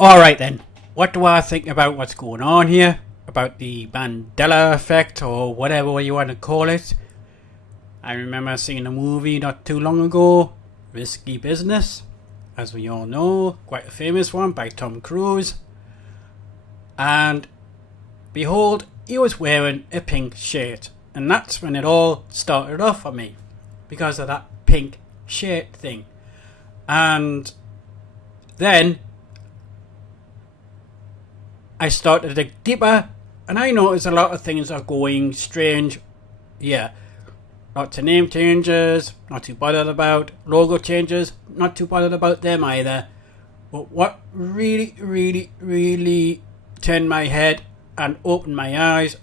Alright then, what do I think about what's going on here? About the Mandela Effect, or whatever you want to call it. I remember seeing a movie not too long ago, Risky Business, as we all know, quite a famous one by Tom Cruise. And behold, he was wearing a pink shirt. And that's when it all started off for me, because of that pink shirt thing. And then I started to dig deeper, and I noticed a lot of things are going strange. Yeah, lots of name changes, not too bothered about. Logo changes, not too bothered about them either. But what really turned my head and opened my eyes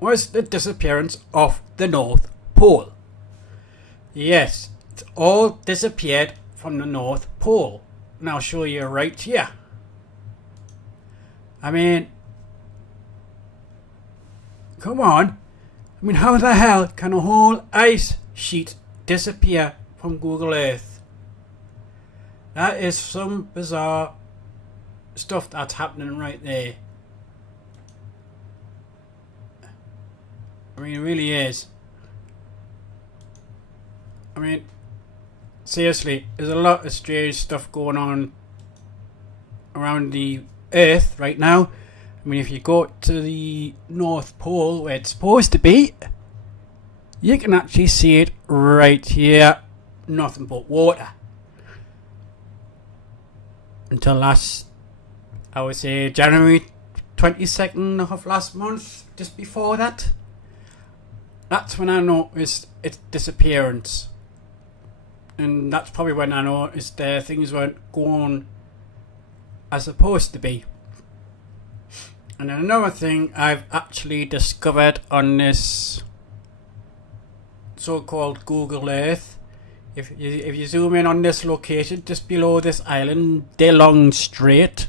was the disappearance of the North Pole. Yes, it's all disappeared from the North Pole. And I'll show you right here. I mean, come on. I mean, how the hell can a whole ice sheet disappear from Google Earth? That is some bizarre stuff that's happening right there. I mean, it really is. I mean, seriously, there's a lot of strange stuff going on around the Earth right now. I mean, if you go to the North Pole where it's supposed to be, you can actually see it right here. Nothing but water. Until last, I would say January 22nd of last month, just before that. That's when I noticed its disappearance. And that's probably when I noticed things weren't going as supposed to be. And another thing I've actually discovered on this so-called Google Earth, if you zoom in on this location just below this island, DeLong Strait,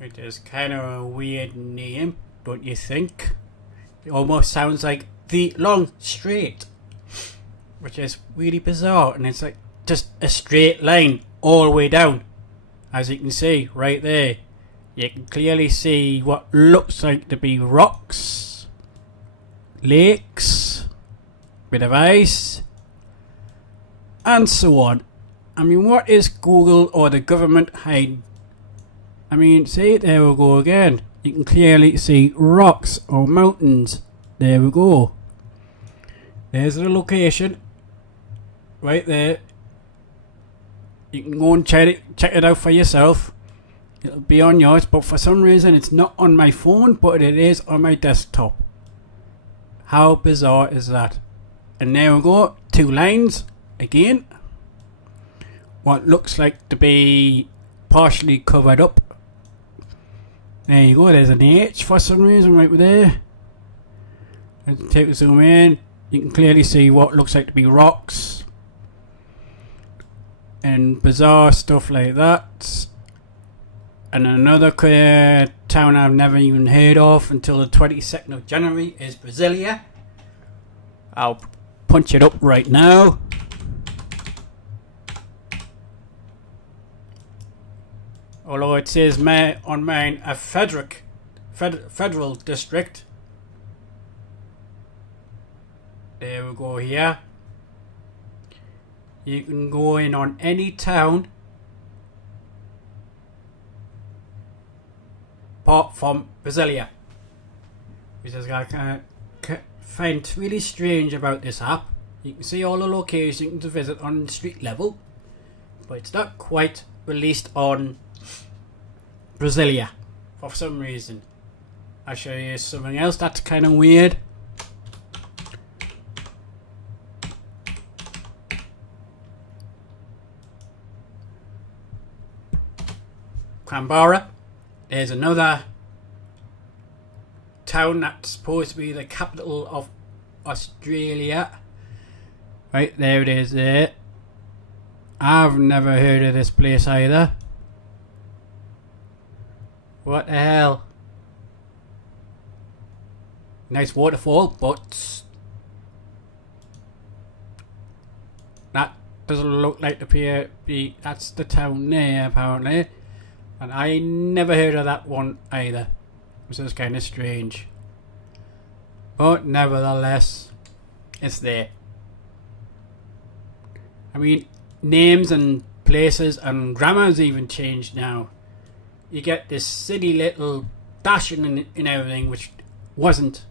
it is kind of a weird name, don't you think? It almost sounds like the Long Strait, which is really bizarre, and it's like just a straight line all the way down. As you can see right there, you can clearly see what looks like to be rocks, lakes, bit of ice, and so on. I mean, what is Google or the government hiding? I mean, see, there we go again. You can clearly see rocks or mountains. There we go. There's the location right there. You can go and check it out for yourself. It'll be on yours, but for some reason it's not on my phone, but it is on my desktop. How bizarre is that? And there we go, two lines again. What looks like to be partially covered up. There you go, there's an H for some reason right there. Let's take a zoom in. You can clearly see what looks like to be rocks and bizarre stuff like that. And another town I've never even heard of until the 22nd of January is Brasilia. I'll punch it up right now. Although it says on mine a federal district. There we go here. You can go in on any town apart from Brasilia, which is what I find really strange about this app. You can see all the locations to visit on street level, but it's not quite released on Brasilia for some reason. I'll show you something else that's kind of weird. Canberra. There's another town that's supposed to be the capital of Australia. Right, there it is there. I've never heard of this place either. What the hell? Nice waterfall, but that doesn't look like to be that's the town there apparently. And I never heard of that one either, which is kind of strange. But nevertheless, it's there. I mean, names and places and grammar's even changed now. You get this silly little dashing in everything which wasn't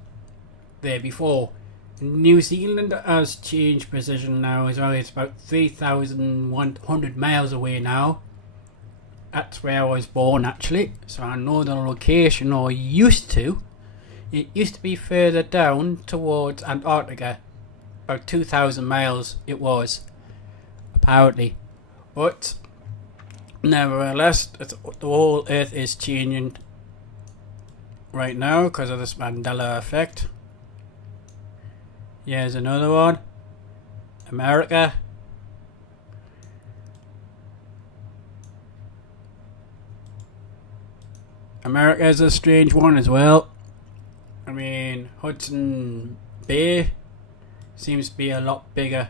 there before. New Zealand has changed position now as well. It's about 3,100 miles away now. That's where I was born actually, so I know the location, or used to. It used to be further down towards Antarctica. About 2,000 miles it was, apparently. But nevertheless, the whole Earth is changing right now because of this Mandela Effect. Here's another one. America. America is a strange one as well. I mean, Hudson Bay seems to be a lot bigger.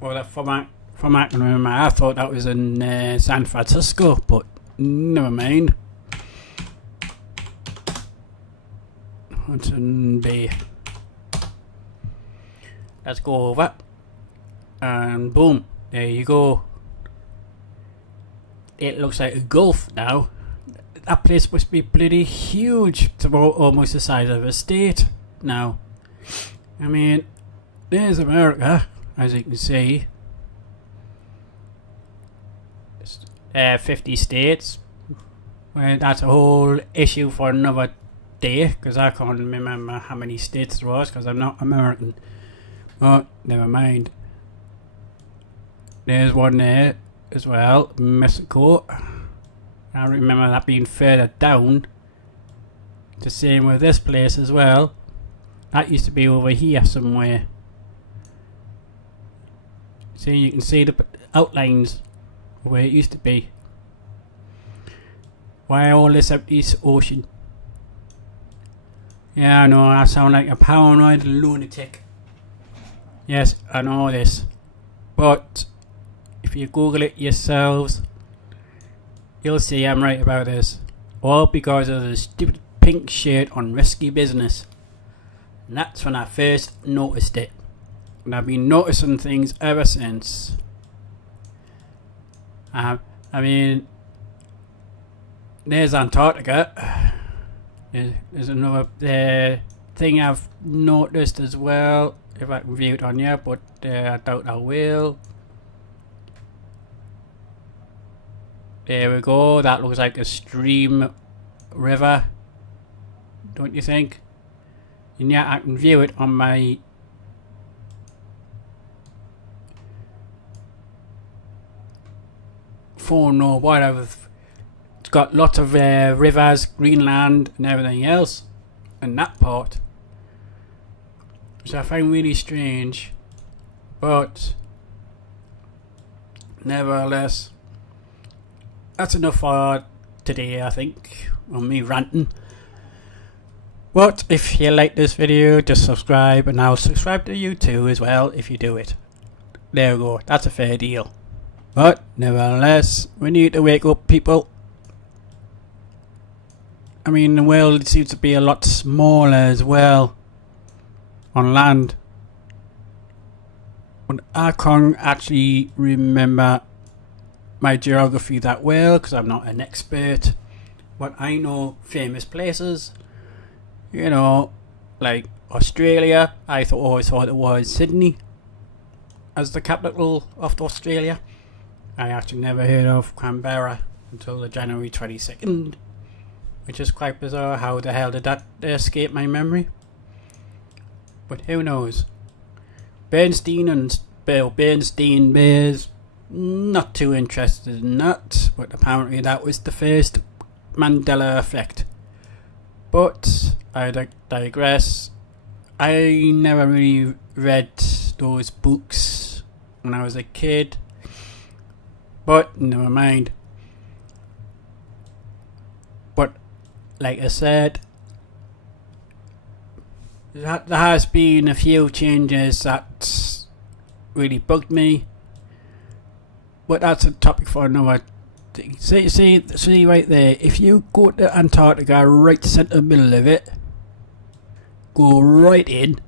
Well, from I can remember, I thought that was in San Francisco, but never mind. Hudson Bay. Let's go over. And boom, there you go. It looks like a gulf now. That place must be bloody huge. It's about almost the size of a state now. I mean, there's America, as you can see. 50 states. Well, that's a whole issue for another day, because I can't remember how many states there was, because I'm not American. But never mind. There's one there as well, Mexico. I remember that being further down. The same with this place as well. That used to be over here somewhere. See, you can see the outlines of where it used to be. Why all this empty ocean? Yeah, I know, I sound like a paranoid lunatic. Yes, I know this. But if you Google it yourselves, you'll see I'm right about this. All because of the stupid pink shirt on Risky Business. And that's when I first noticed it. And I've been noticing things ever since. I mean, there's Antarctica. There's another thing I've noticed as well. If I can view it on here, but I doubt I will. There we go. That looks like a stream river, don't you think? And yeah, I can view it on my phone or whatever. It's got lots of rivers, Greenland and everything else, and that part, which I find really strange. But nevertheless, that's enough for today, I think, on me ranting. But if you like this video, just subscribe, and I'll subscribe to you too as well if you do it. There we go, that's a fair deal. But nevertheless, we need to wake up, people. I mean, the world seems to be a lot smaller as well on land. But I can't actually remember my geography that well because I'm not an expert. But I know famous places. You know, like Australia. I always thought it was Sydney as the capital of Australia. I actually never heard of Canberra until the January 22nd, which is quite bizarre. How the hell did that escape my memory? But who knows? Bernstein and Bernstein Bears, not too interested in that, but apparently that was the first Mandela Effect. But I digress. I never really read those books when I was a kid, but never mind. But like I said, there has been a few changes that really bugged me. But that's a topic for another thing. See right there. If you go to Antarctica, right centre middle of it, go right in.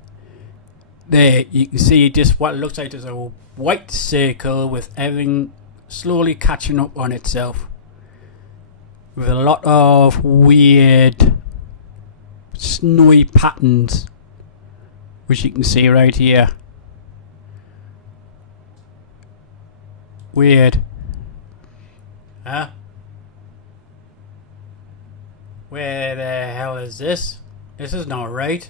There, you can see just what it looks like. There's a white circle with everything slowly catching up on itself, with a lot of weird snowy patterns, which you can see right here. Weird. Huh? Where the hell is this? This is not right.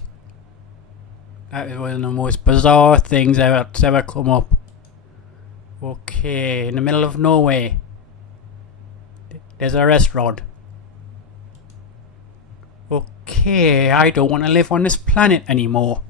That is one of the most bizarre things that's ever come up. Okay, in the middle of nowhere, there's a restaurant. Okay, I don't want to live on this planet anymore.